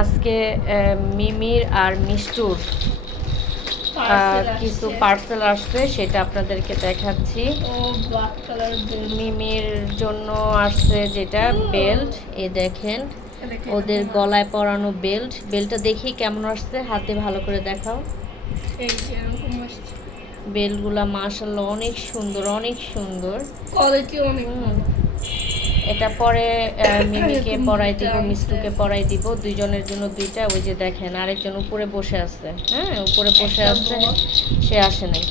আজকে মিমির আর মিষ্টুর কিছু পার্সেল আসছে সেটা আপনাদেরকে দেখাচ্ছি। মিমির জন্য আসছে যেটা বেল্ট এ দেখেন। ওদের গলায় পরানো বেল্ট বেল্টটা দেখি কেমন আসছে হাতে ভালো করে দেখাও। বেল্টগুলা মাশাল্লাহ অনেক সুন্দর অনেক সুন্দর। কোয়ালিটি অনেক এটা পরে আহ, মিমিকে পরাই দিব। মিষ্টুকে পরাই দিব দুইজনের জন্য দুইটা ওই যে দেখেন আরেকজন উপরে বসে আছে হ্যাঁ উপরে বসে আছে সে আসে নাই।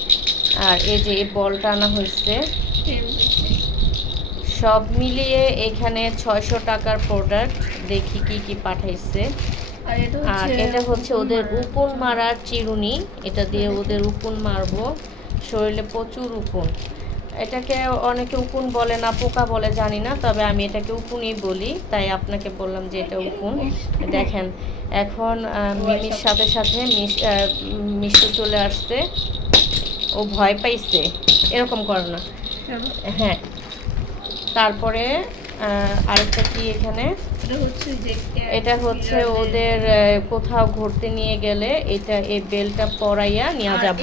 আর এই যে এই বলটা আনা হয়েছে সব মিলিয়ে এখানে ছয়শো টাকার প্রোডাক্ট দেখি কি কি পাঠাইছে। আর এটা হচ্ছে এটা হচ্ছে ওদের উকুন মারার চিরুনি এটা দিয়ে ওদের উকুন মারবো। শরীরে প্রচুর উকুন এটাকে অনেকে উকুন বলে না পোকা বলে জানি না তবে আমি এটাকে উকুনই বলি। তাই আপনাকে বললাম যে এটা উকুন। দেখেন এখন মিমির সাথে সাথে মিষ্টি চলে আসছে। ও ভয় পাইছে। এরকম করে না। হ্যাঁ। তারপরে আরেকটা কি এখানে? এটা হচ্ছে এটা ওদের কোথাও ঘুরতে নিয়ে গেলে এটা এই বেলটা পরাইয়া নিয়ে যাব।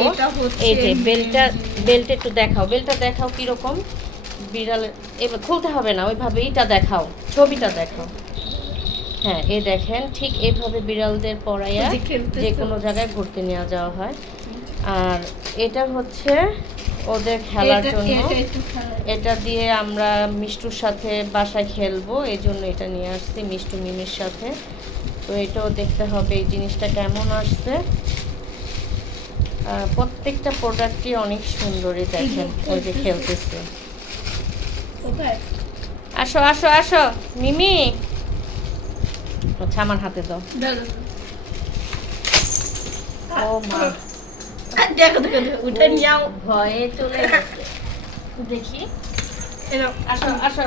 এই যে বেলটা বেলটা একটু দেখাও। বেলটা দেখাও কীরকম? বিড়াল এবার খুলতে হবে না ওইভাবে এইটা দেখাও। ছবিটা দেখাও। হ্যাঁ এই দেখেন ঠিক এইভাবে বিড়ালদের পরাইয়া যে কোনো জায়গায় ঘুরতে নিয়ে যাওয়া হয়। আর এটা হচ্ছে ওদের খেলার জন্য। এটা দিয়ে আমরা মিষ্টুর সাথে বাসায় খেলব এই জন্য এটা নিয়ে আসছি মিষ্টু মিমির সাথে। তো এটাও দেখতে হবে এই জিনিসটা কেমন আসছে। প্রত্যেকটা প্রোডাক্টই অনেক সুন্দর এই দেখেন ওই যে খেলতেছে। আসো আসো আসো মিমি। আচ্ছা আমার হাতে দাও। ও মা। দেখো দেখো উঠে নিয়াও। ভয়ে চলে দেখি। আসো আসো।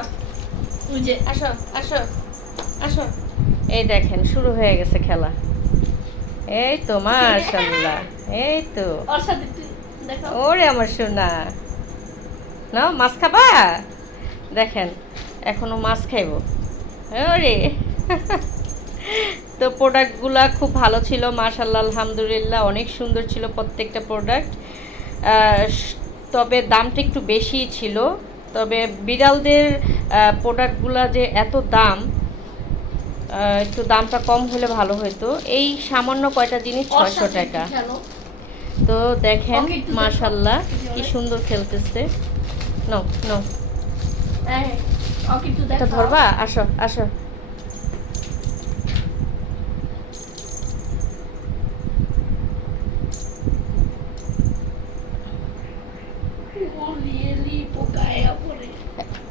যে আসো আসো আসো। এই দেখেন শুরু হয়ে গেছে খেলা। এই তো মাশাল্লাহ এই তো। ওরে আমার সোনা। না মাছ খাবা? দেখেন এখনও মাছ খাইব। ওরে। তো প্রোডাক্টগুলা খুব ভালো ছিল মাশাল্লাহ আলহামদুলিল্লাহ অনেক সুন্দর ছিল প্রত্যেকটা প্রোডাক্ট তবে দামটা একটু বেশি ছিল। তবে বিড়ালদের প্রোডাক্টগুলো যে এত দাম একটু দামটা কম হলে ভালো হতো এই সামান্য কয়টা জিনিস ছয়শো টাকা। তো দেখেন। মাশাল্লাহ কি সুন্দর খেলতেছে। No no. ধরবা? আসো আসো।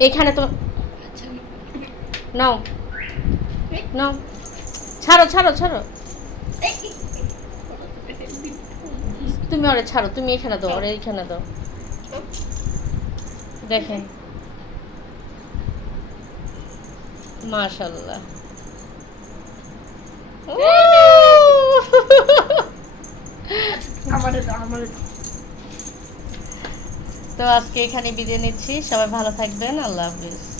এখানে তো নাও। নাও। ছাড়ো ছাড়ো ছাড়ো। তুমি ওরে ছাড়ো তুমি এখানে দাও ওরে এখানে দাও। দেখেন। মাশাল্লাহ আমাদের আমাদের। তো আজকে এখানে বিদায় নিচ্ছি। সবাই ভালো থাকবেন। আল্লাহ হাফিজ।